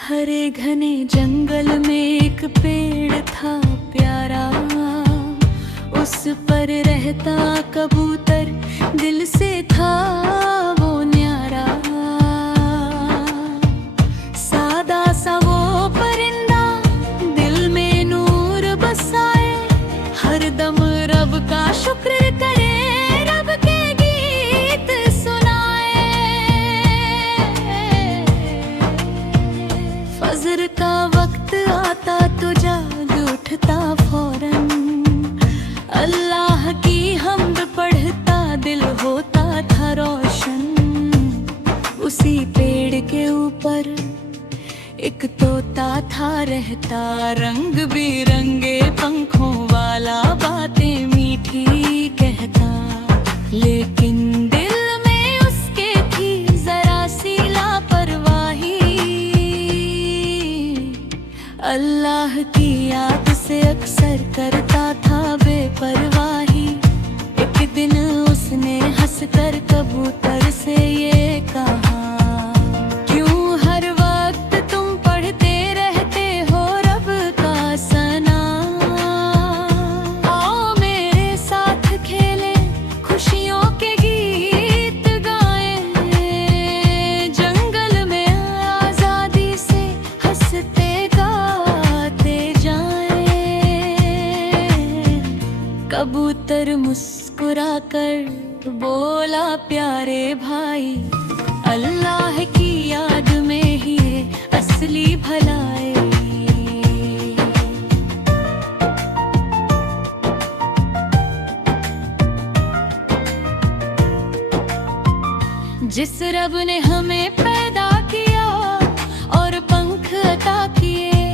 हरे घने जंगल में एक पेड़ था प्यारा, उस पर रहता कबूतर दिल से था वो न्यारा। सादा सा वो परिंदा दिल में नूर बसाए, हरदम रब का शुक्र करे, रब के गीत सुनाए। फजर का वक्त आता तो जाग उठता फौरन, अल्लाह की हम्द पढ़ता दिल होता था रोशन। उसी पेड़ के ऊपर एक तोता था रहता, रंग बिरंगे पंखों वाला, बातें मीठी कहता। लेकिन दिल में उसके थी जरा सी लापरवाही, अल्लाह की याद से अक्सर करता था बेपरवाही। एक दिन उसने हंसकर कबूतर से ये कहा, क्यों हर वक्त तुम पढ़ते रहते हो रब का सना? आओ मेरे साथ खेलें, खुशियों के गीत गाएं, जंगल में आजादी से हंसते गाते जाएं। कबूतर मुस्कुराकर बोला, प्यारे भाई, अल्लाह की याद में ही असली भलाई। जिस रब ने हमें पैदा किया और पंख अता किए,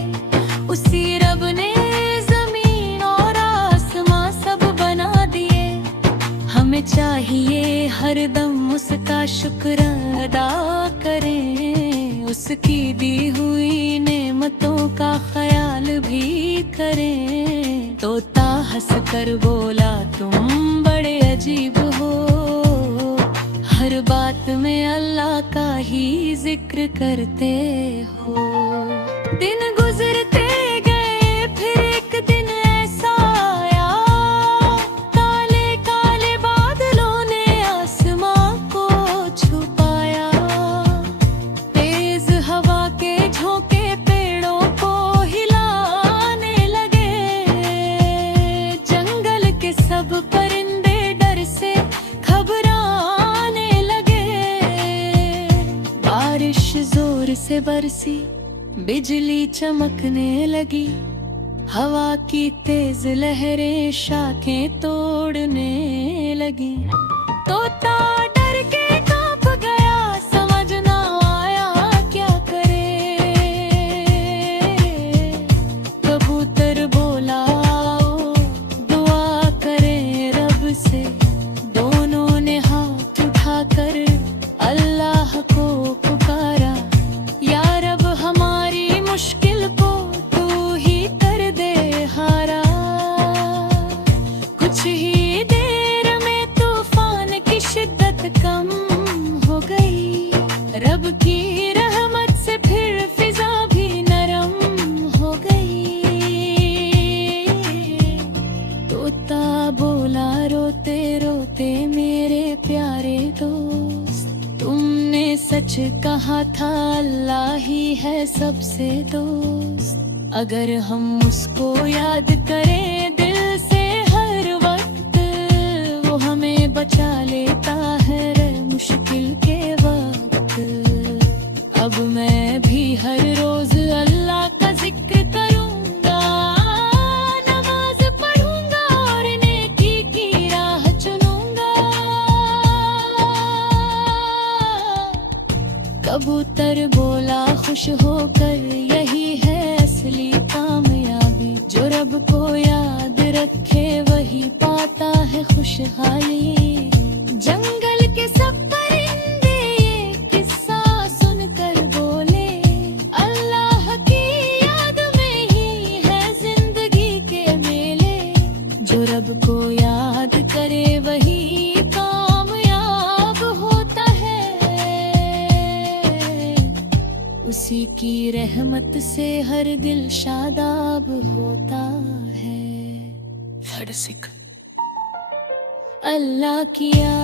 उसी रब ने जमीन और आसमां सब बना दिए। हमें चाहिए हरदम उसका शुक्र अदा करें, उसकी दी हुई नेमतों का ख्याल भी करें। तोता हंसकर बोला, तुम बड़े अजीब हो, हर बात में अल्लाह का ही जिक्र करते हो। दिन गुजरते गए, फिर एक दिन ऐसा आया, काले काले बादलों ने आसमां को छुपाया। तेज हवा के झोंके पेड़ों को हिलाने लगे, जंगल के सब परिंदे डर से घबराने लगे। बारिश जोर से बरसी, बिजली चमकने लगी, हवा की तेज लहरें शाखें तोड़ने लगी। तोता डर के कांप गया, समझ ना आया क्या करे। कबूतर बोला, आओ दुआ करें रब से। दोनों ने हाथ उठाकर अल्लाह को पुकारा, या रब हमारी मुश्किल को तू ही कर दे हारा। कुछ ही देर में तूफान की शिद्दत कम हो गई, रब की रहमत से फिर फिजा भी नरम हो गई। तोता बोला, रोते रोते मेरे प्यारे दोस्त, तुमने सच कहा था अल्लाह ही है सबसे दोस्त। अगर हम उसको याद करें दिल से हर वक्त, वो हमें बचा लेता है मुश्किल के वक्त। अब मैं भी हर रोज अल्लाह का जिक्र करूंगा, नमाज पढ़ूंगा और नेकी की राह चुनूंगा। कबूतर बोला खुश होकर, यही है असली कामयाबी, जो रब को याद रखे वही पाता है खुशहाली। जंगल के सब परिंदे ये किस्सा सुनकर बोले, अल्लाह की याद में ही है जिंदगी के मेले। जो रब को याद करे वही कामयाब होता है, उसी की रहमत से हर दिल शादाब होता है। हर सिख अल्लाह किया